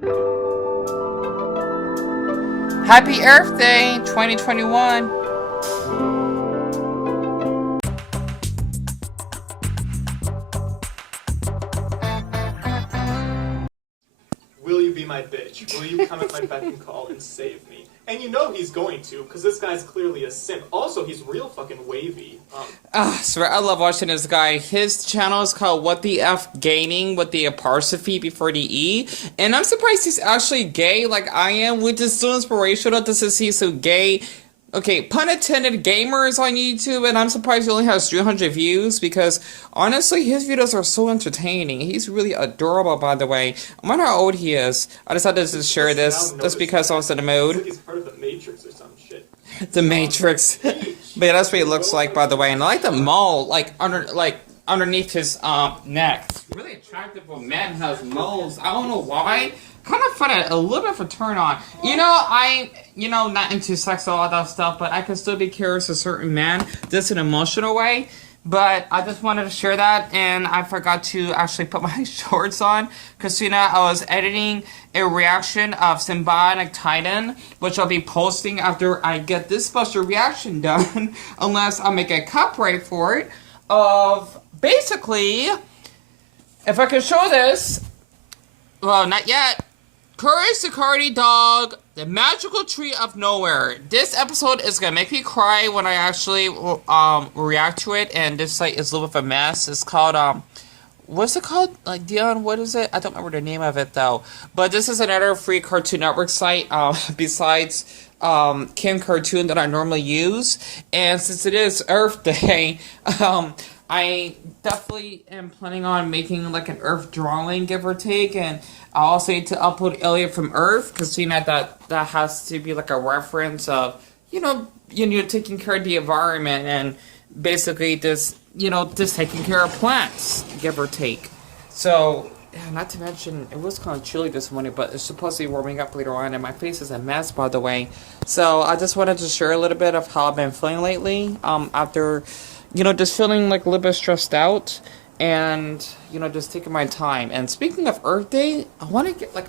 Happy Earth Day 2021. Will you be my bitch? Will you come at my beck and call and save me? And you know he's going to, because this guy's clearly a simp. Also, he's real fucking wavy. Swear, I love watching this guy. His channel is called What the F Gaining with the apostrophe before the E. And I'm surprised he's actually gay like I am, which is so inspirational to see he's so gay. Okay, pun intended, gamers on YouTube, and I'm surprised he only has 300 views, because, honestly, his videos are so entertaining. He's really adorable, by the way. I wonder how old he is. I decided to share this, just because I was in the mood. Like he's part of the Matrix or some shit. The Matrix. But yeah, that's what he looks like, by the way. And I like the mole, underneath his, neck. It's really attractive when men has moles. I don't know why. Kind of find it a little bit of a turn on. Not into sex and all that stuff, but I can still be curious to certain men, just in an emotional way. But I just wanted to share that, and I forgot to actually put my shorts on, because, I was editing a reaction of Symbiotic Titan, which I'll be posting after I get this special reaction done, unless I make a copyright for it, of, basically, if I can show this, well, not yet, Courage the Cardi Dog, The Magical Tree of Nowhere. This episode is gonna make me cry when I actually react to it, and this site is a little bit of a mess. It's called what's it called? Like, Deon, what is it? I don't remember the name of it though. But this is another free Cartoon Network site besides Kim Cartoon that I normally use. And since it is Earth Day, I definitely am planning on making like an Earth drawing, give or take, and I also need to upload Elliot from Earth, because that has to be like a reference of, taking care of the environment and basically just taking care of plants, give or take. So, not to mention, it was kind of chilly this morning, but it's supposed to be warming up later on, and my face is a mess, by the way. So, I just wanted to share a little bit of how I've been feeling lately, after just feeling like a little bit stressed out, and, just taking my time. And speaking of Earth Day, I want to get like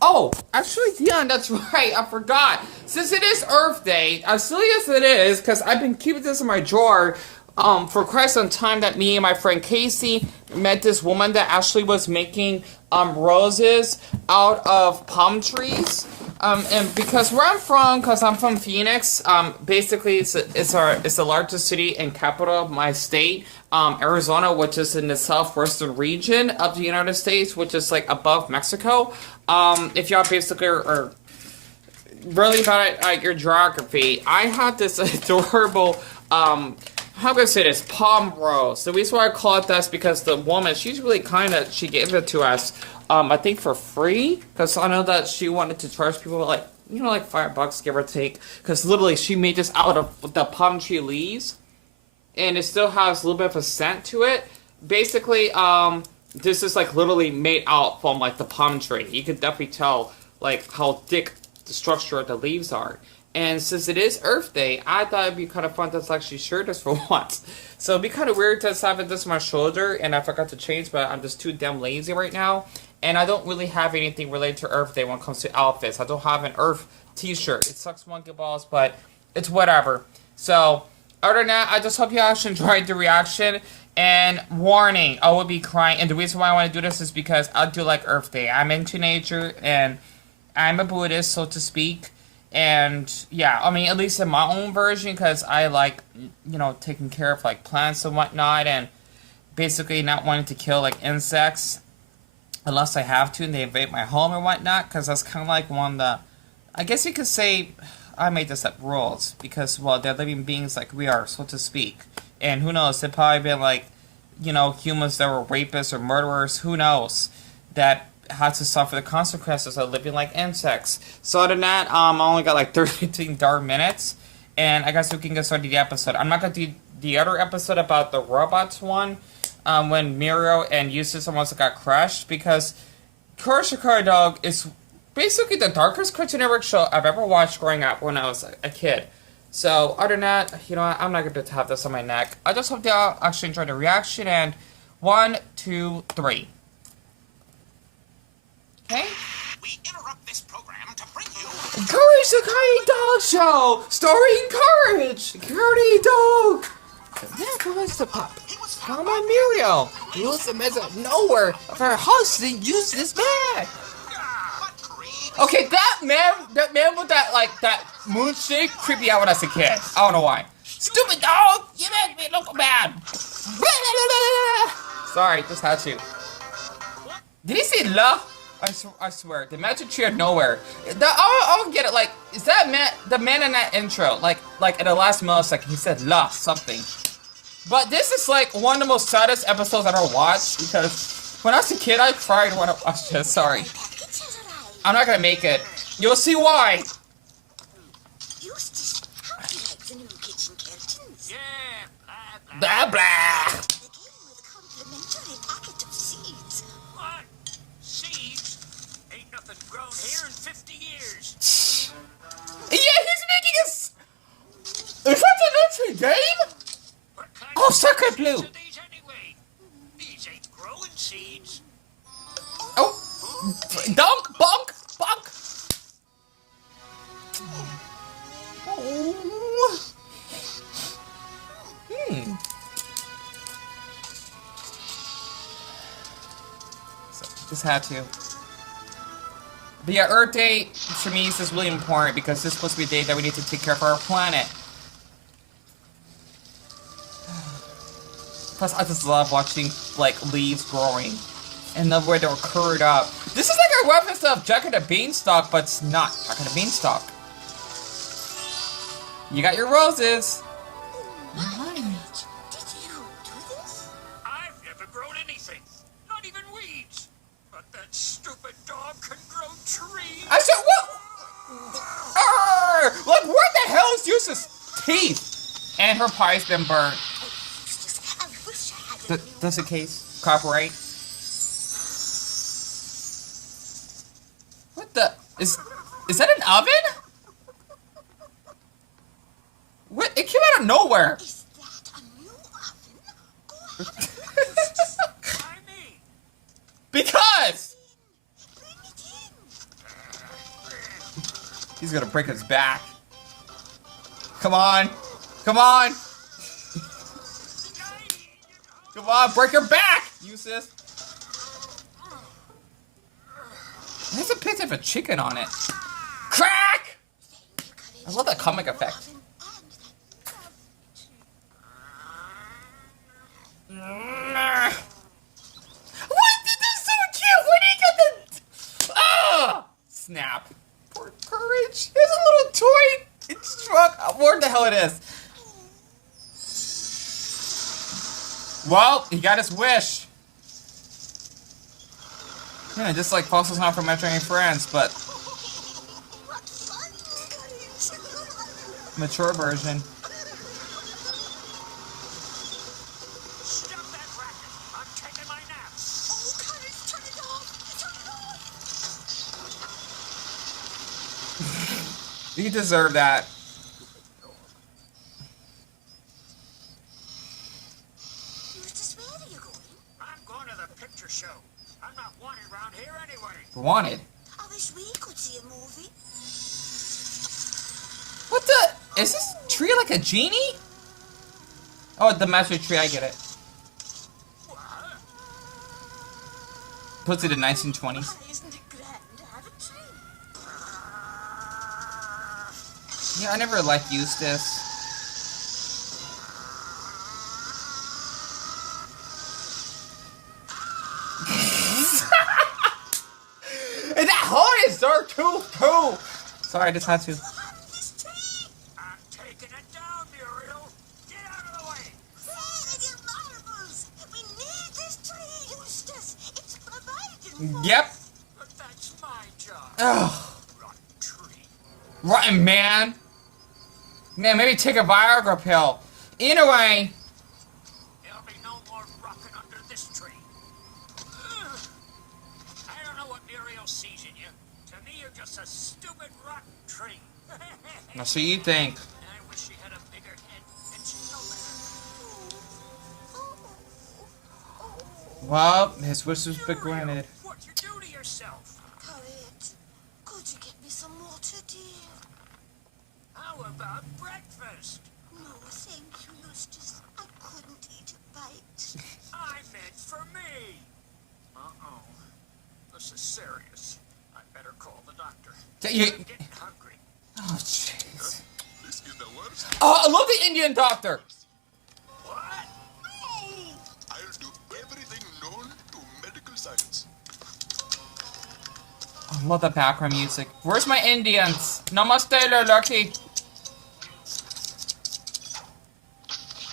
oh, actually, Deon, that's right, I forgot. Since it is Earth Day, as silly as it is, because I've been keeping this in my drawer, for quite some time, that me and my friend Casey met this woman that actually was making, roses out of palm trees. And because where I'm from, because I'm from Phoenix, basically it's the largest city and capital of my state, Arizona, which is in the southwestern region of the United States, which is like above Mexico. If y'all basically are really bad at your geography, I had this adorable, how can I say this, palm rose. The reason why I call it that is because the woman, she's really she gave it to us, I think for free, because I know that she wanted to charge people like $5, give or take, because literally she made this out of the palm tree leaves, and it still has a little bit of a scent to it. Basically, this is like literally made out from like the palm tree. You can definitely tell like how thick the structure of the leaves are. And since it is Earth Day, I thought it'd be kind of fun to actually share this for once. So it'd be kind of weird to have this on my shoulder, and I forgot to change, but I'm just too damn lazy right now. And I don't really have anything related to Earth Day when it comes to outfits. I don't have an Earth t-shirt. It sucks monkey balls, but it's whatever. So, other than that, I just hope you actually enjoyed the reaction. And warning, I will be crying. And the reason why I want to do this is because I do like Earth Day. I'm into nature, and I'm a Buddhist, so to speak. And, yeah, I mean, at least in my own version, because I like, taking care of, like, plants and whatnot, and basically not wanting to kill, like, insects, unless I have to, and they invade my home and whatnot, because that's kind of like one of the, I guess you could say, I made this up rules, because, well, they're living beings like we are, so to speak. And who knows, they've probably been, like, humans that were rapists or murderers, who knows, that had to suffer the consequences of living like insects. So other than that, I only got like 13 dark minutes, and I guess we can get started the episode. I'm not going to do the other episode about the robots one, when Mirio and Eustace almost got crushed, because Courage the Card Dog is basically the darkest Cartoon Network show I've ever watched growing up when I was a kid. So other than that, I'm not going to have this on my neck. I just hope y'all actually enjoyed the reaction, and 1, 2, 3. Okay? we interrupt this program to bring you... Courage the Coyote Dog Show! Starring Courage! Coyote Dog! That was the pup. Come on, Muriel. Use him as a nowhere of her house and use this bag. Okay, that man with that moonshake creeped me out when I was a kid. I don't know why. Stupid dog! You make me look bad! Sorry, just had to. Did he say la? I swear, the magic tree of nowhere. I don't get it. Like, is that the man in that intro? Like at the last millisecond, he said la something. But this is like one of the most saddest episodes I've ever watched because when I was a kid, I cried when I watched this. Sorry, I'm not gonna make it. You'll see why. Blah blah. Yeah, he's making us. Is that the next game? Oh, Circuit Blue. These ain't growing seeds. Oh, dunk, bonk, bonk. Oh. So, just had to. But yeah, Earth Day to me is really important because this is supposed to be a day that we need to take care of our planet. Plus, I just love watching like leaves growing and the way they're curled up. This is like a reference of Jack and the Beanstalk, but it's not Jack and the Beanstalk. You got your roses. Did you do this? I've never grown anything, not even weeds. But that stupid dog can grow trees. I said what? Like where the hell is Use's teeth? And her pie's been burnt. That's the case. Copyright. What the is that an oven? What? It came out of nowhere. Is that a new oven? Why me? Because Bring it in. he's gonna break his back. Come on, come on, come on, break your back, Usis. There's a picture of a chicken on it. Crack! I love that comic effect. What? This is so cute! Where did he get the... Ah! Snap. Poor Courage. There's a little toy. It's struck. Where the hell it is. Well, he got his wish. Yeah, just like Foster's not from Metro and Friends, but... mature version. You deserve that. Where are you going? I'm going to the picture show. I'm not wanted around here anyway. Wanted? I wish we could see a movie. What the? Is this tree like a genie? Oh, the master tree, I get it. What? Puts it in 1920s. Isn't it grand to have a tree? Yeah, I never liked Eustace. And that heart is there too. Sorry, I just had to. This tree! I'm taking it down, Muriel. Get out of the way. Hey, your marbles. We need this tree, Eustace. It's provided. Yep. But that's my job. Ugh. Rotten tree. Rotten man. Man, maybe take a Viagra pill. Either way. There'll be no more rocking under this tree. Ugh. I don't know what Muriel sees in you. To me, you're just a stupid rotten tree. That's what you think. I wish she had a bigger head and she'd know better. Well, his wish was granted. What'd you do to yourself? Harriet, this is serious. I better call the doctor. You... I'm getting hungry. Oh, jeez. This is the worst. Oh, I love the Indian doctor. What? No! I'll do everything known to medical science. I love the background music. Where's my Indians? Namaste, Lucky.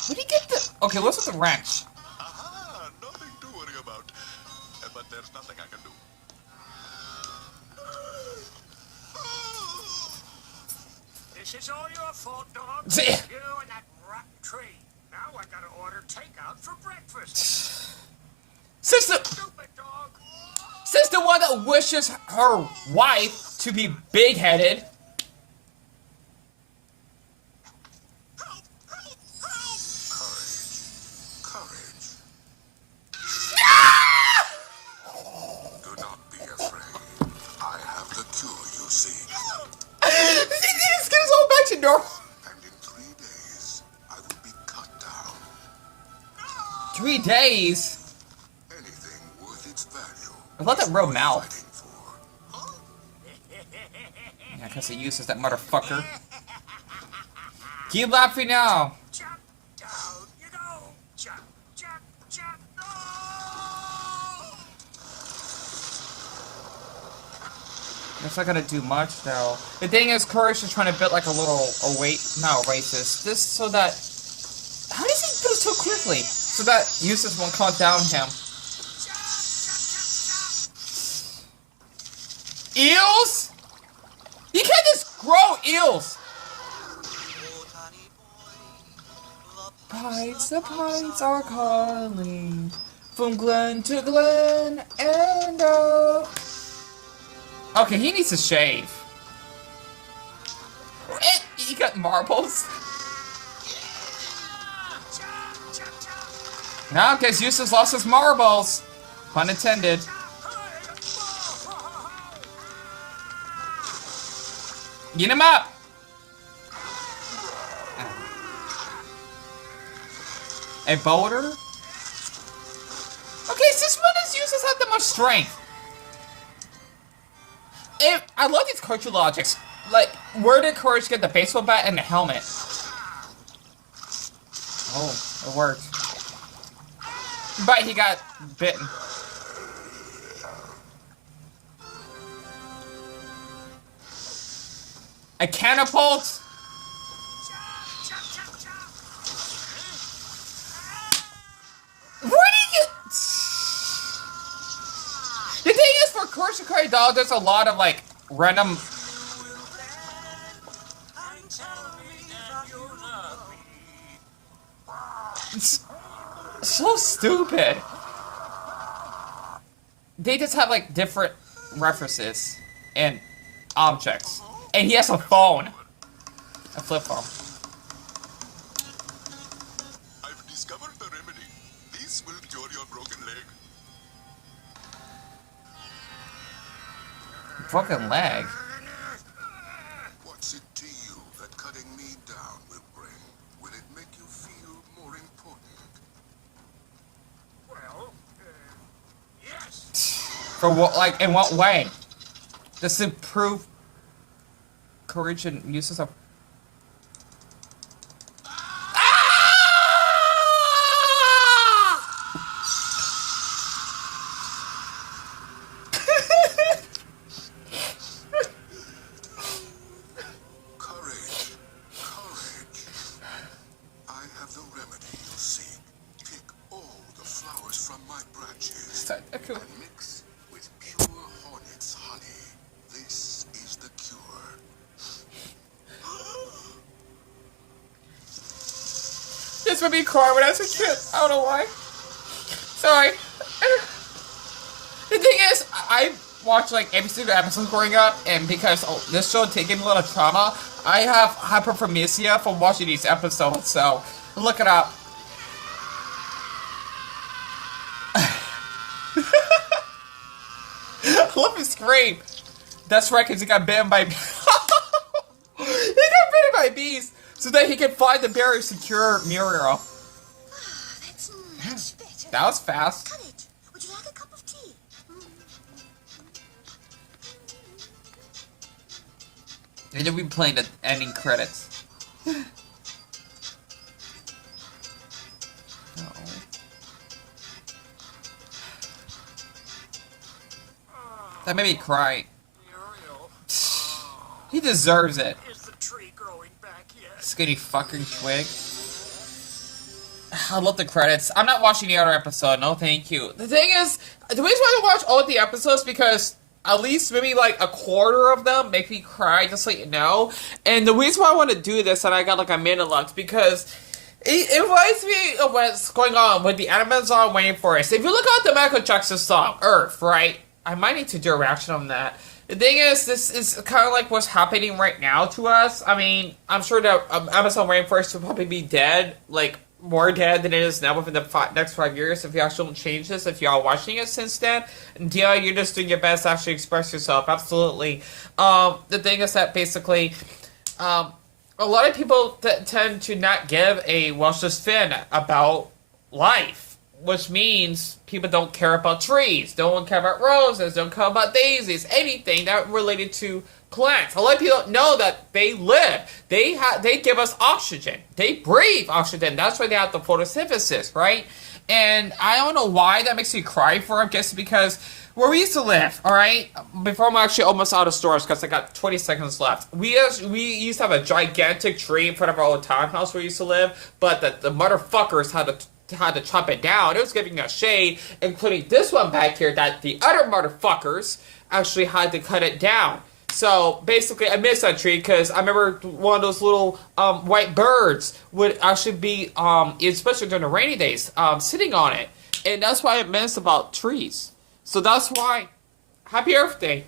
Where do you get the... Okay, what's with the wrench? Aha! Nothing to worry about. But there's nothing I can do. This is all your fault, dog. See? You and that rotten tree. Now I gotta order takeout for breakfast. Sister... Stupid dog. Since the one that wishes her wife to be big-headed. Courage. Do not be afraid. I have the cure you seek. This gives all back to normal. And in 3 days, I will be cut down. 3 days? Anything worth its value. I love that real mouth. Fighting for. Huh? Yeah, because he uses that motherfucker. Keep laughing now. Jump down, you go. Jump, jump, jump. No! That's not gonna do much, though. The thing is, Courage is trying to build like a little, not racist. This so that... How does he do it so quickly? So that Eustace won't calm down him. Eels? You can't just grow eels! The pines are calling from glen to glen and Okay, he needs to shave. And he got marbles. Now, because Eustace lost his marbles. Pun intended. Get him up! A boulder? Okay, this one is Eustace had that much strength. I love these Courage logics. Like, where did Courage get the baseball bat and the helmet? Oh, it worked. But he got bitten. A catapult? Where do you get... The thing is, for Courage to Carry Dog, there's a lot of, like, random... It's so stupid. They just have, like, different references and objects. And he has a phone. A flip phone. I've discovered the remedy. This will cure your broken leg. Broken leg? What's it to you that cutting me down will bring? Will it make you feel more important? Well, yes. For what, like, in what way? Does it prove Courage and uses of... This made me cry when I was a kid. I don't know why. Sorry. The thing is, I watched like every single episode growing up, and because this show gave me a lot of trauma, I have hyperphagia from watching these episodes, so look it up. I love his scream. That's right, because he got bitten by... he got bitten by bees, so that he can find the berries to cure Muriel. That's much better. That was fast. Cut it. Would you like a cup of tea? And then we playing the ending credits. That made me cry. He deserves it. Is the tree growing back yet? Skinny fucking twig. I love the credits. I'm not watching the other episode. No, thank you. The thing is, the reason why I watch all of the episodes because at least maybe like a quarter of them make me cry, just so you know. And the reason why I want to do this, and I got like a minute left, because it reminds me of what's going on with the Amazon rainforest. If you look at the Michael Jackson song, Earth, right? I might need to do a reaction on that. The thing is, this is kind of like what's happening right now to us. I mean, I'm sure that Amazon rainforest will probably be dead, like, more dead than it is now within the next 5 years if you actually don't change this, if y'all watching it since then. And Deon, you're just doing your best to actually express yourself, absolutely. The thing is that basically, a lot of people tend to not give a Welsh's fin about life. Which means people don't care about trees, don't care about roses, don't care about daisies, anything that related to plants. A lot of people don't know that they live. They give us oxygen. They breathe oxygen. That's why they have the photosynthesis, right? And I don't know why that makes me cry for them, just because where we used to live, all right? Before I'm actually almost out of stores because I got 20 seconds left. We used to have a gigantic tree in front of our old townhouse where we used to live, but the motherfuckers had to chop it down. It was giving us shade, including this one back here that the other motherfuckers actually had to cut it down. So basically, I miss that tree because I remember one of those little white birds would actually be, especially during the rainy days, sitting on it. And that's why I miss about trees. So that's why, happy Earth Day.